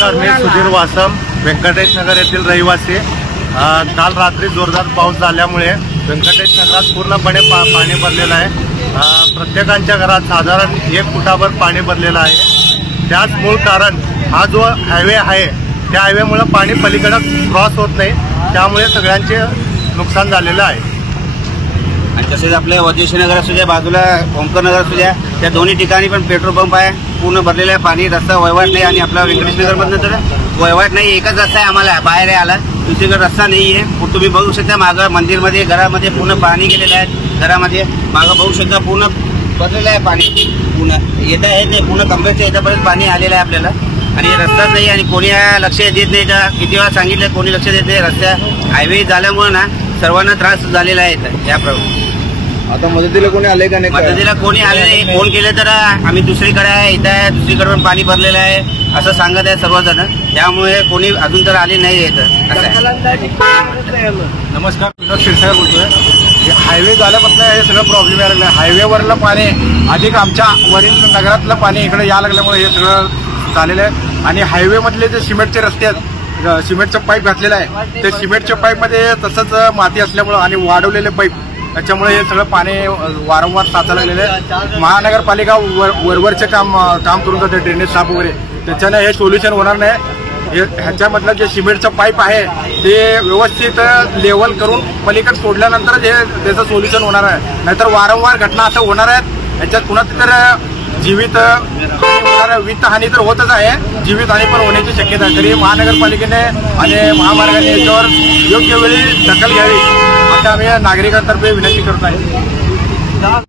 नमस्कार, मी सुधीर वासम, व्यंकटेश नगर येथील रहिवासी। काल रात्री जोरदार पाऊस झाल्यामुळे व्यंकटेश नगरात पूर्णपणे पाणी भरलेलं आहे। प्रत्येकाच्या घरात साधारण 1 फुटावर पाणी भरलेलं आहे। त्याच मूळ कारण हा जो हायवे आहे त्या हायवेमुळे पाणी पलीकडे क्रॉस होत नाही, त्यामुळे सगळ्यांचे नुकसान झालेलं आहे। आणि तसेच आपल्या वजेश्वर नगर असू द्या, बाजूला ओमकर नगर असू द्या, त्या दोन्ही ठिकाणी पण पेट्रोल पंप आहे, पूर्ण भरलेलं आहे पाणी। रस्ता वहिवाट नाही आणि आपला व्यंकटेश नगरमधनं तर वहिवाट नाही, एकच रस्ता आहे आम्हाला बाहेर आला, दुसरीकडे रस्ता नाही आहे। तुम्ही बघू शकता मागं मंदिरमध्ये घरामध्ये पूर्ण पाणी गेलेलं आहे। घरामध्ये मागं बघू शकता पूर्ण भरलेलं आहे पाणी, पूर्ण येत आहे नाही, पूर्ण कमरेच्या येतापर्यंत पाणी आलेलं आहे आपल्याला। आणि रस्ताच नाही आणि कोणी लक्ष देत नाही। किती वेळा सांगितलं कोणी लक्ष देत नाही। रस्त्या हायवे झाल्यामुळे ना सर्वांना त्रास झालेला आहे याप्रमाणे। आता मदतीला कोणी आले का नाही? मदतीला कोणी आले नाही, फोन केले तर आम्ही दुसरीकडे आहे, इथं आहे, दुसरीकडे पण पाणी भरलेलं आहे असं सांगत आहे सर्वजण, त्यामुळे कोणी अजून तर आले नाही येत। नमस्कार, विनोद क्षीरसागर बोलतोय। हायवे झाल्यापासून हे सगळं प्रॉब्लेम यायला लागला। हायवेवरलं पाणी अधिक आमच्या वरील नगरातलं पाणी इकडे यायला लागल्यामुळे हे सगळं झालेलं आहे। आणि हायवेमधले जे सिमेंटचे रस्ते आहेत, सिमेंटचं पाईप घातलेलं आहे, ते सिमेंटच्या पाईपमध्ये तसंच माती असल्यामुळं आणि वाढवलेले पाईप, त्याच्यामुळे हे सगळं पाणी वारंवार साचायला लागलेलं आहे। महानगरपालिका वरवरचे काम करून जाते, ड्रेनेज साफ वगैरे, त्याच्यानं हे सोल्युशन होणार नाही। ह्याच्यामधलं जे सिमेंटचं पाईप आहे ते व्यवस्थित लेवल करून पलीकडे सोडल्यानंतरच हे त्याचं सोल्युशन होणार आहे, नाहीतर वारंवार घटना असं होणार आहेत। ह्याच्यात कुणाचं तर जीवित होणार, वित्तहानी तर होतच आहे, जीवितहानी पण होण्याची शक्यता आहे। तरी महानगरपालिकेने आणि महामार्गाने याच्यावर योग्य वेळी दखल घ्यावी, आता आम्ही नागरिकांतर्फे विनंती करत आहे।